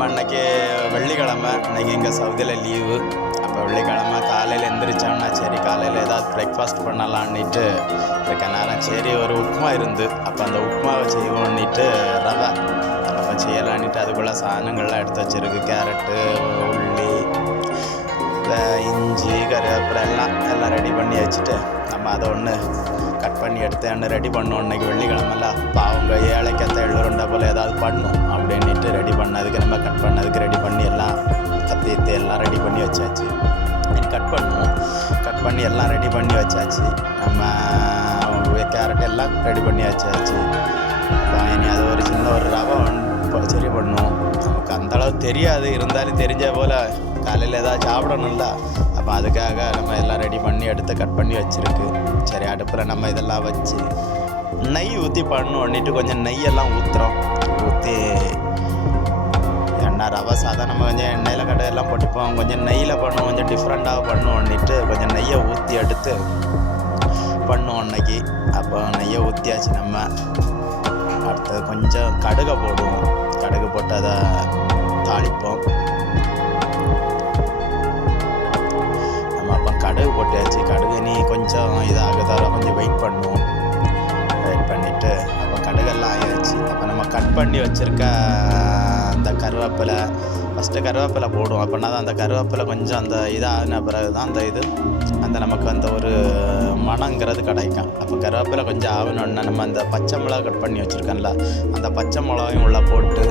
நம்ம அன்றைக்கி வெள்ளிக்கிழமை இன்றைக்கி இங்கே சவுதியில் லீவு. அப்போ வெள்ளிக்கிழமை காலையில் எந்திரிச்சோன்னா சரி காலையில் ஏதாவது பிரேக்ஃபாஸ்ட் பண்ணலான்னுட்டு இருக்க நேரம் சரி ஒரு உப்புமா இருந்து அப்போ அந்த உப்புமாவை செய்வோன்னிட்டு ரவை அப்போ செய்யலான்ட்டு அதுக்குள்ளே சாதனங்கள்லாம் எடுத்து வச்சுருக்கு. கேரட்டு, உள்ளி, இஞ்சி, கருவேப்பிலை எல்லாம் ரெடி பண்ணி வச்சுட்டு நம்ம அதை ஒன்று கட் பண்ணி எடுத்து ஒன்று ரெடி பண்ணோம். இன்றைக்கி வெள்ளிக்கிழமைல அவங்க ஏழைக்கத்த எள்ளுருண்டை போல் ஏதாவது பண்ணும் அப்படின்ட்டு ரெடி பண்ணதுக்கு நம்ம கட் பண்ணதுக்கு ரெடி பண்ணி எல்லாம் கத்தித்து எல்லாம் ரெடி பண்ணி வச்சாச்சு. கட் பண்ணுவோம், கட் பண்ணி எல்லாம் ரெடி பண்ணி வச்சாச்சு. நம்ம கேரட் எல்லாம் ரெடி பண்ணி வச்சாச்சு. இனி அது ஒரு சின்ன ஒரு ரவை சரி பண்ணுவோம். நமக்கு அந்தளவு தெரியாது, இருந்தாலும் தெரிஞ்ச போல் காலையில் ஏதாவது சாப்பிடணும்ல. அப்போ அதுக்காக நம்ம எல்லாம் ரெடி பண்ணி எடுத்து கட் பண்ணி வச்சுருக்கு. சரி அடுப்பில் நம்ம இதெல்லாம் வச்சு நெய் ஊற்றி பண்ணோன்னிட்டு கொஞ்சம் நெய்யெல்லாம் ஊற்றுறோம். ஊற்றி எண்ணெய் ரவை சாதம் நம்ம கொஞ்சம் எண்ணெயில் கடையெல்லாம் போட்டுப்போம். கொஞ்சம் நெய்யில் பண்ணுவோம், கொஞ்சம் டிஃப்ரெண்ட்டாக பண்ணுவோன்னிட்டு கொஞ்சம் நெய்யை ஊற்றி எடுத்து பண்ணுவோம் அன்னைக்கு. அப்போ நெய்யை ஊற்றியாச்சு. நம்ம அடுத்தது கொஞ்சம் கடுகை போடுவோம். கடுகு போட்டு அதை தாளிப்போம். நம்ம அப்போ கடுகு போட்டாச்சு. கடுகு நீ கொஞ்சம் இதாகுதா கொஞ்சம் வெயிட் பண்ணுவோம். வெயிட் பண்ணிவிட்டு அப்போ கடுகெல்லாம் ஆயாச்சு. அப்போ நம்ம கட் பண்ணி வச்சுருக்க அந்த கருவேப்பிலை ஃபஸ்ட்டு கருவேப்பிலை போடுவோம். அப்படின்னா தான் அந்த கருவேப்பிலை கொஞ்சம் அந்த இதாகின பிறகு தான் அந்த நமக்கு அந்த ஒரு மணங்கிறது கிடைக்கும். அப்போ கருவேப்பிலை கொஞ்சம் ஆகணுன்னா நம்ம அந்த பச்சை மிளகா கட் பண்ணி வச்சுருக்கோம்ல அந்த பச்சை மிளகையும் உள்ளே போட்டு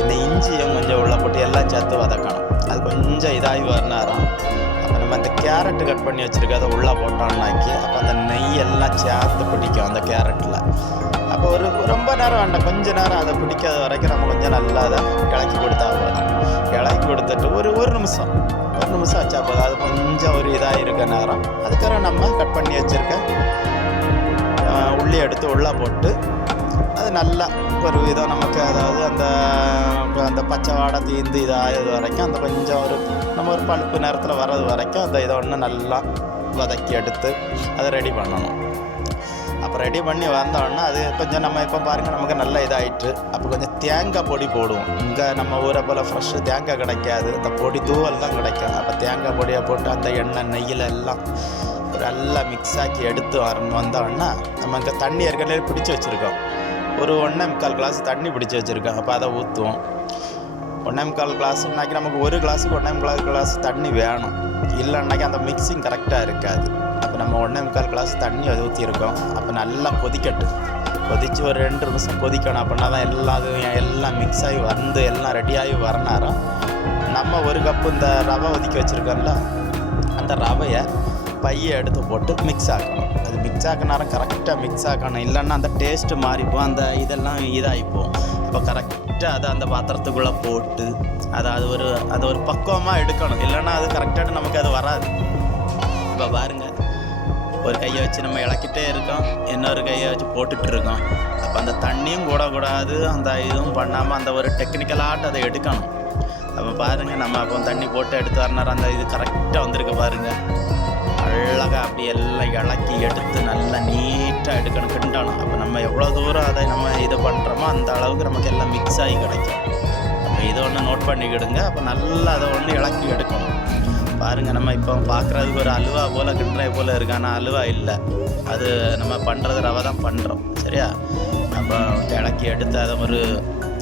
இந்த இஞ்சியும் கொஞ்சம் உள்ளே போட்டு எல்லாம் சேர்த்து வதக்கணும். அது கொஞ்சம் இதாகி வரணும். அப்போ நம்ம அந்த கேரட்டு கட் பண்ணி வச்சுருக்க அதை உள்ளே போட்டோம்னாக்கி அப்போ அந்த நெய் எல்லாம் சேர்த்து பிடிக்கும் அந்த கேரட்டில். அப்போ ஒரு ரொம்ப நேரம் வேண்டாம், கொஞ்சம் நேரம் அதை பிடிக்காத வரைக்கும் நம்ம கொஞ்சம் நல்லா அதை இலக்கி கொடுத்தா போதும். இலக்கி கொடுத்துட்டு ஒரு நிமிஷம் வச்சா போதும். அது கொஞ்சம் ஒரு இதாக இருக்க நேரம் அதுக்கப்புறம் நம்ம கட் பண்ணி வச்சுருக்க உள்ளி எடுத்து உள்ளே போட்டு அது நல்லா ஒரு விதம் நமக்கு அதாவது அந்த பச்சை வாடை தீர்ந்து இதாகிறது வரைக்கும் அந்த கொஞ்சம் நம்ம ஒரு பழுப்பு நேரத்தில் வர்றது வரைக்கும் அந்த இதை ஒன்று நல்லா வதக்கி எடுத்து அதை ரெடி பண்ணணும். அப்போ ரெடி பண்ணி வந்தோடனே அது கொஞ்சம் நம்ம இப்போ பாருங்கள் நமக்கு நல்ல இதாகிட்டு. அப்போ கொஞ்சம் தேங்காய் பொடி போடுவோம். இங்கே நம்ம ஊரை போல் ஃப்ரெஷ்ஷு தேங்காய் கிடைக்காது, அந்த பொடி தூவல் தான் கிடைக்கும். அப்போ தேங்காய் பொடியை போட்டு அந்த எண்ணெய் நெய்யில் எல்லாம் நல்லா மிக்ஸ் ஆக்கி எடுத்து வந்தோடனே நம்ம இங்கே தண்ணி ஏற்கனவே பிடிச்சி வச்சுருக்கோம். ஒரு 1.25 கிளாஸ் தண்ணி பிடிச்சி வச்சுருக்கோம். அப்போ அதை ஊற்றுவோம். 1.25 கிளாஸ்னாக்கி நமக்கு ஒரு கிளாஸுக்கு 1.25 கிளாஸ் தண்ணி வேணும். இல்லைன்னாக்கி அந்த மிக்சிங் கரெக்டாக இருக்காது. அப்போ நம்ம 1.25 கிளாஸ் தண்ணி அது ஊற்றிருக்கோம். அப்போ நல்லா கொதித்து ஒரு 2 நிமிஷம் கொதிக்கணும். அப்படின்னா தான் எல்லாம் மிக்ஸ் ஆகி எல்லாம் ரெடியாகி வரணும். நம்ம ஒரு கப்பு இந்த ரவை ஒதுக்கி வச்சுருக்கோம்ல அந்த ரவையை பையை எடுத்து போட்டு மிக்ஸ் ஆக்கணும். அது மிக்ஸ் ஆக்க நேரம் கரெக்டாக மிக்ஸ் ஆக்கணும். இல்லைன்னா அந்த டேஸ்ட்டு மாறிப்போம், அந்த இதெல்லாம் இதாகிப்போம். அப்போ கரெக்டாக அதை அந்த பாத்திரத்துக்குள்ளே போட்டு அது ஒரு பக்குவமாக எடுக்கணும். இல்லைன்னா அது கரெக்டாக நமக்கு அது வராது. இப்போ பாருங்கள், ஒரு கையை வச்சு நம்ம இளக்கிட்டே இருக்கோம், இன்னொரு கையை வச்சு போட்டுட்ருக்கோம். அப்போ அந்த தண்ணியும் கூடக்கூடாது, அந்த இதுவும் பண்ணாமல் அந்த ஒரு டெக்னிக்கலாட்டு அதை எடுக்கணும். அப்போ பாருங்கள், நம்ம அப்போ தண்ணி போட்டு எடுத்து வரணும். அந்த இது கரெக்டாக வந்திருக்கு பாருங்கள். அழகாக அப்படி எல்லாம் இளக்கி எடுத்து நல்லா நீட்டாக எடுக்கணும், கிண்டணும். அப்போ நம்ம எவ்வளோ தூரம் அதை நம்ம இது பண்ணுறோமோ அந்த அளவுக்கு நமக்கு எல்லாம் மிக்ஸ் ஆகி கிடைக்கும். அப்போ இதை ஒன்று நோட் பண்ணிக்கிடுங்க. அப்போ நல்லா அதை ஒன்று இளக்கி எடுக்கணும். பாருங்கள், நம்ம இப்போ பார்க்குறதுக்கு ஒரு அல்வா போல் கிண்டரை போல் இருக்கு, ஆனால் அல்வா இல்லை. அது நம்ம பண்ணுறது ரவை தான் பண்ணுறோம். சரியா? அப்போ இளக்கி எடுத்து அதை ஒரு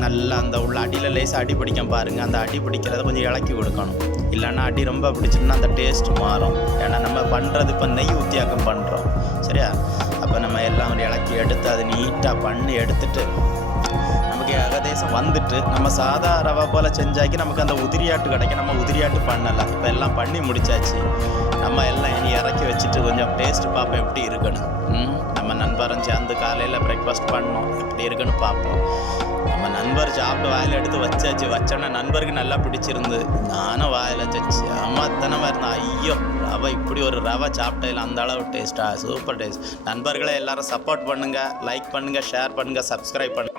நல்லா அந்த உள்ள அடியில் லேசாக அடி பிடிக்கும் பாருங்கள். அந்த அடி பிடிக்கிறத கொஞ்சம் இளக்கி கொடுக்கணும். இல்லைன்னா அடி ரொம்ப பிடிச்சின்னா அந்த டேஸ்ட்டு மாறும். ஏன்னா நம்ம பண்ணுறது இப்போ நெய் ஊற்றியாக்கம் பண்ணுறோம். சரியா? அப்போ நம்ம எல்லாம் ஒரு இளக்கி எடுத்து அதை நீட்டாக பண்ணி எடுத்துட்டு நமக்கு ஏகதேசம் வந்துட்டு நம்ம சாதா ரவை போல் செஞ்சாக்கி நமக்கு அந்த உதிரியாட்டு கிடைக்கும். நம்ம உதிரியாட்டு பண்ணலாம். இப்போ எல்லாம் பண்ணி முடித்தாச்சு. நம்ம எல்லாம் இனி இறக்கி வச்சுட்டு கொஞ்சம் டேஸ்ட்டு பார்ப்போம் எப்படி இருக்குன்னு. நம்ம நண்பரும் சேர்ந்து காலையில் பிரேக்ஃபாஸ்ட் பண்ணோம், எப்படி இருக்குன்னு பார்ப்போம். நம்ம நண்பர் சாப்பிட்டு வாயில் எடுத்து வச்சோன்னா நண்பருக்கு நல்லா பிடிச்சிருந்து. நானும் வாயில் வச்சு அம்மாத்தனமாக இருந்தேன். ஐயோ, ரவை இப்படி ஒரு ரவை சாப்பிட்டதில்ல, அந்த அளவு டேஸ்ட்டாக, சூப்பர் டேஸ்ட். நண்பர்களே எல்லாரும் சப்போர்ட் பண்ணுங்கள், லைக் பண்ணுங்கள், ஷேர் பண்ணுங்கள், சப்ஸ்கிரைப் பண்ணுங்கள்.